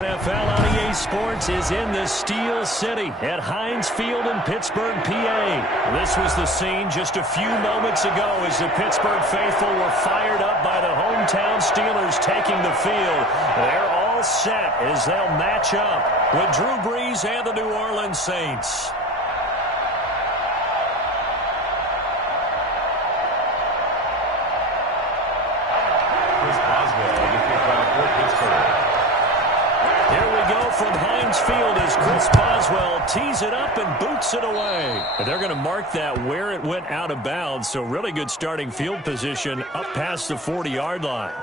NFL on EA Sports is in the Steel City at Heinz Field in Pittsburgh, PA. This was the scene just a few moments ago as the Pittsburgh faithful were fired up by the hometown Steelers taking the field. They're all set as they'll match up with Drew Brees and the New Orleans Saints. From Heinz Field as Chris Boswell tees it up and boots it away. And they're going to mark that where it went out of bounds, so really good starting field position up past the 40-yard line.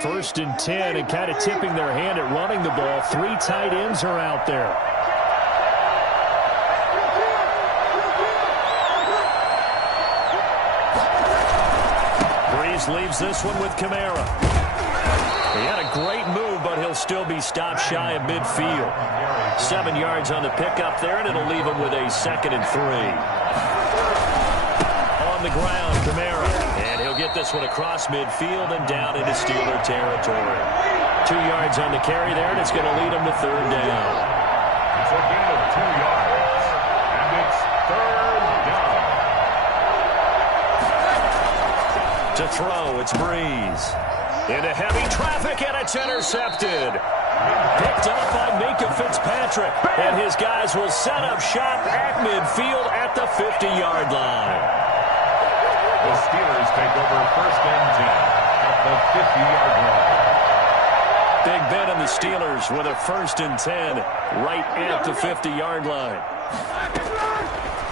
First and 10, and kind of tipping their hand at running the ball. Three tight ends are out there. Brees leaves this one with Kamara. He had a great move, but he'll still be stopped shy of midfield. 7 yards on the pickup there, and it'll leave him with a 2nd and 3. On the ground, Kamara. And he'll get this one across midfield and down into Steeler territory. 2 yards on the carry there, and it's going to lead him to 3rd down. It's a gain of 2 yards, and it's 3rd down. To throw, it's Brees. Into heavy traffic, and it's intercepted. Picked up by Minkah Fitzpatrick, and his guys will set up shop at midfield at the 50-yard line. The Steelers take over 1st and 10 at the 50-yard line. Big Ben and the Steelers with a 1st and 10 right at the 50-yard line.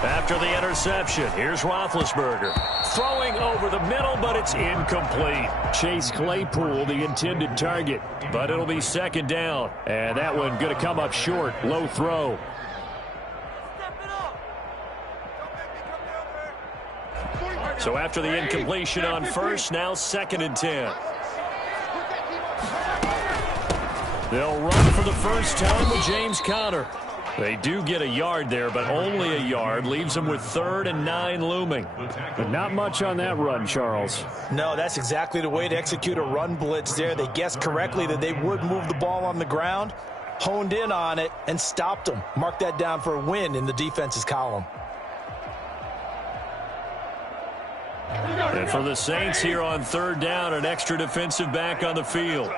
After the interception, here's Roethlisberger. Throwing over the middle, but it's incomplete. Chase Claypool, the intended target, but it'll be 2nd down. And that one going to come up short. Low throw. So after the incompletion on 1st, now 2nd and 10. They'll run for the first time with James Conner. They do get a yard there, but only a yard. Leaves them with 3rd and 9 looming. But not much on that run, Charles. No, that's exactly the way to execute a run blitz there. They guessed correctly that they would move the ball on the ground, honed in on it, and stopped them. Mark that down for a win in the defense's column. And for the Saints here on 3rd down, an extra defensive back on the field.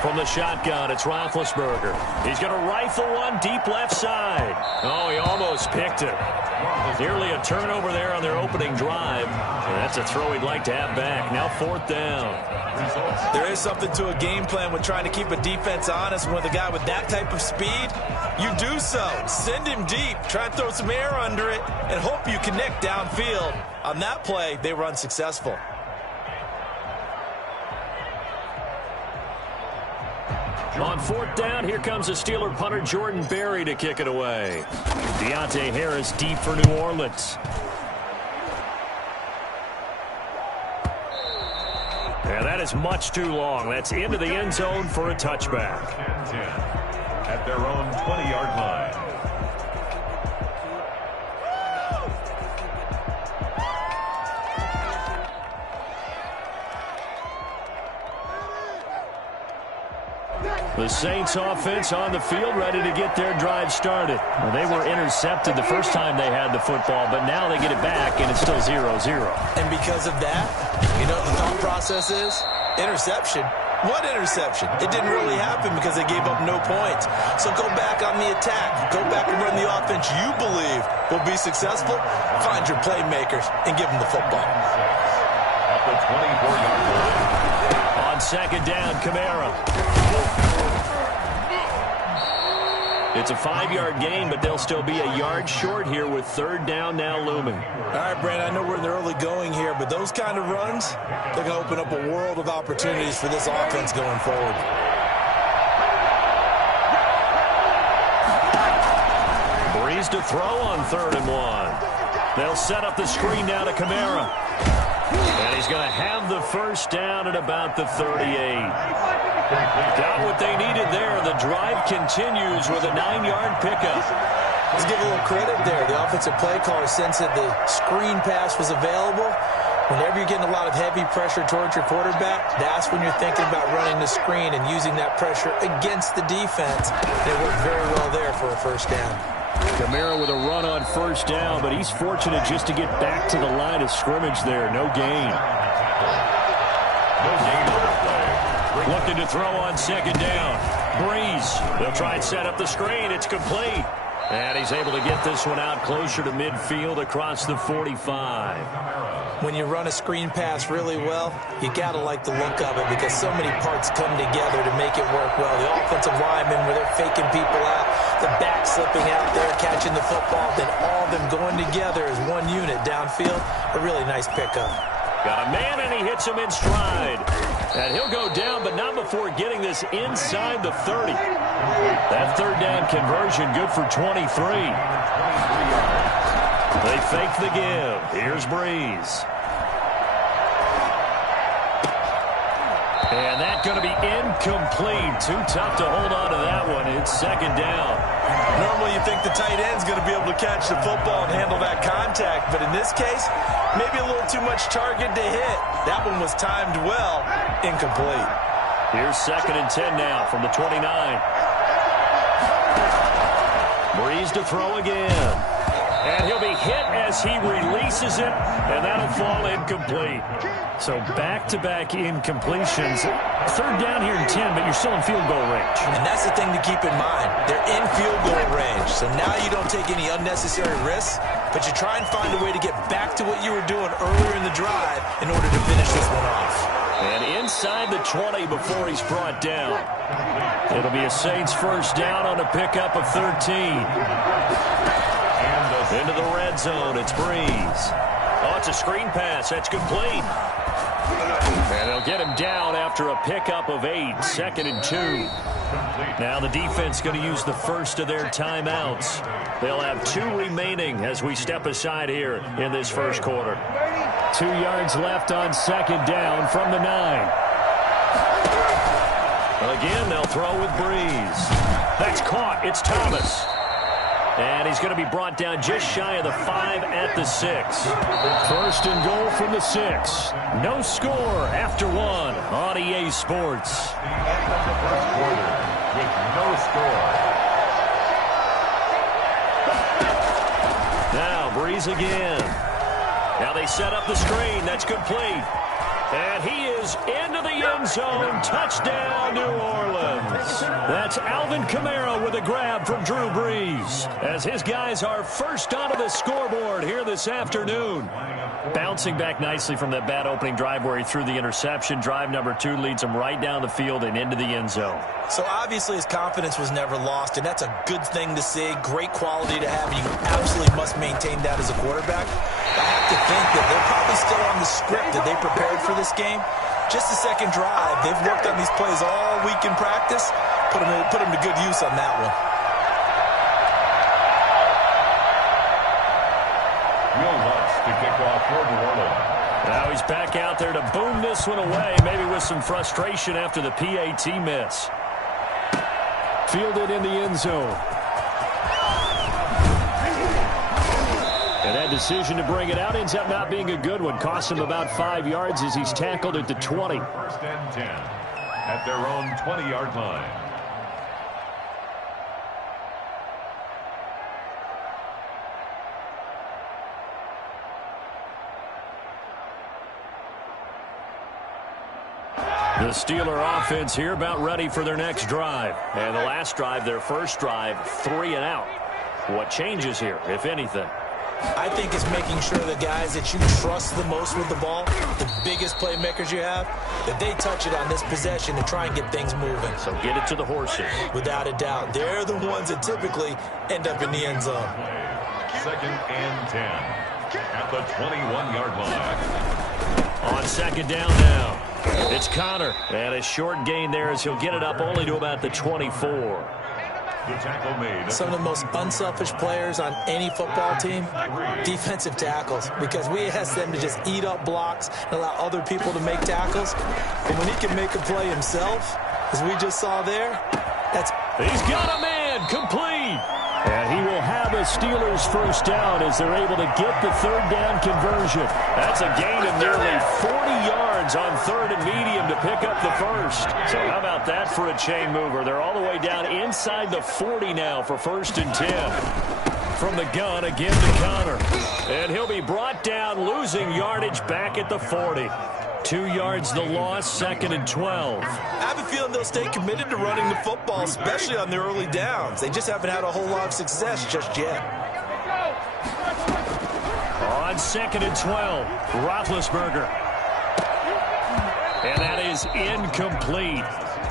From the shotgun, it's Roethlisberger. He's going to rifle one deep left side. Oh, he almost picked it. Nearly a turnover there on their opening drive. And that's a throw he'd like to have back. Now 4th down. There is something to a game plan with trying to keep a defense honest. With a guy with that type of speed, you do so. Send him deep. Try and throw some air under it and hope you connect downfield. On that play, they were unsuccessful. On 4th down, here comes the Steeler punter Jordan Berry to kick it away. Deontay Harris deep for New Orleans. Yeah, that is much too long. That's into the end zone for a touchback. 10 at their own 20-yard line. The Saints offense on the field ready to get their drive started. Well, they were intercepted the first time they had the football, but now they get it back, and it's still 0-0. And because of that, you know what the thought process is? Interception. What interception? It didn't really happen because they gave up no points. So go back on the attack. Go back and run the offense you believe will be successful. Find your playmakers and give them the football. At the 24-yard line. On 2nd down, Kamara. It's a 5-yard gain, but they'll still be a yard short here with 3rd down now looming. All right, Brandon, I know we're in the early going here, but those kind of runs, they're going to open up a world of opportunities for this offense going forward. Brees to throw on 3rd and 1. They'll set up the screen now to Kamara. And he's going to have the first down at about the 38. Got what they needed there. The drive continues with a 9-yard pickup. Let's give a little credit there. The offensive play caller sensed that the screen pass was available. Whenever you're getting a lot of heavy pressure towards your quarterback, that's when you're thinking about running the screen and using that pressure against the defense. It worked very well there for a first down. Kamara with a run on first down, but he's fortunate just to get back to the line of scrimmage there. No gain. No gain on the play. Looking to throw on second down. Breeze. They'll try and set up the screen. It's complete. And he's able to get this one out closer to midfield across the 45. When you run a screen pass really well, you got to like the look of it because so many parts come together to make it work well. The offensive linemen, where they're faking people out, the back slipping out there, catching the football, then all of them going together as one unit downfield. A really nice pickup. Got a man, and he hits him in stride. And he'll go down, but not before getting this inside the 30. That third down conversion good for 23. They fake the give. Here's Breeze. And that's going to be incomplete. Too tough to hold on to that one. It's second down. Normally you think the tight end's going to be able to catch the football and handle that contact, but in this case, maybe a little too much target to hit. That one was timed well. Incomplete. Here's second and 10 now from the 29. Breeze to throw again. And he'll be hit as he releases it, and that'll fall incomplete. So back-to-back incompletions. Third down here in 10, but you're still in field goal range. And that's the thing to keep in mind. They're in field goal range, so now you don't take any unnecessary risks, but you try and find a way to get back to what you were doing earlier in the drive in order to finish this one off. And inside the 20 before he's brought down. It'll be a Saints first down on a pickup of 13. Into the red zone, it's Breeze. Oh, it's a screen pass. That's complete. And they'll get him down after a pickup of 8. Second and 2. Now the defense going to use the first of their timeouts. They'll have 2 remaining as we step aside here in this first quarter. 2 yards left on second down from the 9. Again, they'll throw with Breeze. That's caught. It's Thomas. And he's going to be brought down just shy of the 5 at the 6. First and goal from the 6. No score after 1 on EA Sports. The first quarter with no score. Now Breeze again. Now they set up the screen. That's complete. And he is into the end zone. Touchdown, New Orleans. That's Alvin Kamara with a grab from Drew Brees as his guys are first onto the scoreboard here this afternoon. Bouncing back nicely from that bad opening drive where he threw the interception. Drive number 2 leads him right down the field and into the end zone. So obviously his confidence was never lost, and that's a good thing to see. Great quality to have. You absolutely must maintain that as a quarterback. I have to think that they're probably still on the script that they prepared for this game. Just the second drive. They've worked on these plays all week in practice. Put them to good use on that one. Will Lutz to kick off for New Orleans. Now he's back out there to boom this one away, maybe with some frustration after the PAT miss. Fielded in the end zone. And that decision to bring it out ends up not being a good one. Cost him about 5 yards as he's tackled at the 20. First and 10 at their own 20-yard line. The Steeler offense here about ready for their next drive. And the last drive, their first drive, 3 and out. What changes here, if anything? I think it's making sure the guys that you trust the most with the ball, the biggest playmakers you have, that they touch it on this possession to try and get things moving. So get it to the horses. Without a doubt. They're the ones that typically end up in the end zone. Second and 10 at the 21-yard line. On second down now. It's Connor. And a short gain there as he'll get it up only to about the 24. The tackle made. Some of the most unselfish players on any football team, defensive tackles, because we ask them to just eat up blocks and allow other people to make tackles. But when he can make a play himself, as we just saw there. He's got a man, complete. And he will have a Steelers first down as they're able to get the third down conversion. That's a gain of nearly 40 yards on third and medium to pick up the first. So how about that for a chain mover? They're all the way down inside the 40 now for first and 10. From the gun, again to Connor. And he'll be brought down, losing yardage back at the 40. 2 yards the loss, second and 12. I have a feeling they'll stay committed to running the football, especially on their early downs. They just haven't had a whole lot of success just yet. On second and 12, Roethlisberger. And that is incomplete.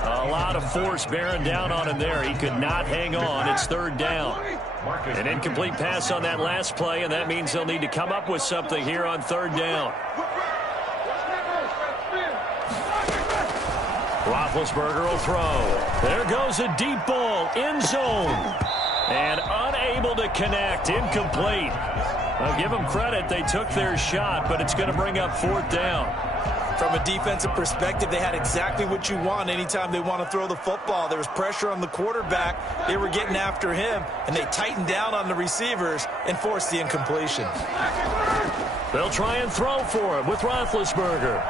A lot of force bearing down on him there. He could not hang on. It's third down. An incomplete pass on that last play, and that means they'll need to come up with something here on third down. Roethlisberger will throw. There goes a deep ball, end zone. And unable to connect, incomplete. I'll give them credit. They took their shot, but it's going to bring up fourth down. From a defensive perspective, they had exactly what you want anytime they want to throw the football. There was pressure on the quarterback. They were getting after him, and they tightened down on the receivers and forced the incompletion. They'll try and throw for him with Roethlisberger.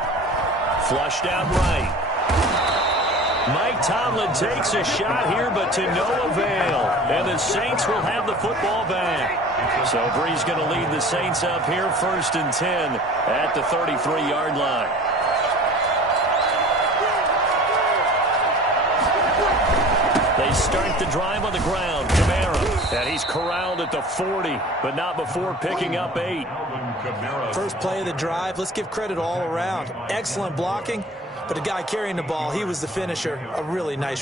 Flushed out right. Mike Tomlin takes a shot here, but to no avail. And the Saints will have the football back. So Bree's going to lead the Saints up here, first and 10 at the 33-yard line. They start the drive on the ground. Kamara. And he's corralled at the 40, but not before picking up 8. First play of the drive, let's give credit all around. Excellent blocking, but the guy carrying the ball, he was the finisher. A really nice run.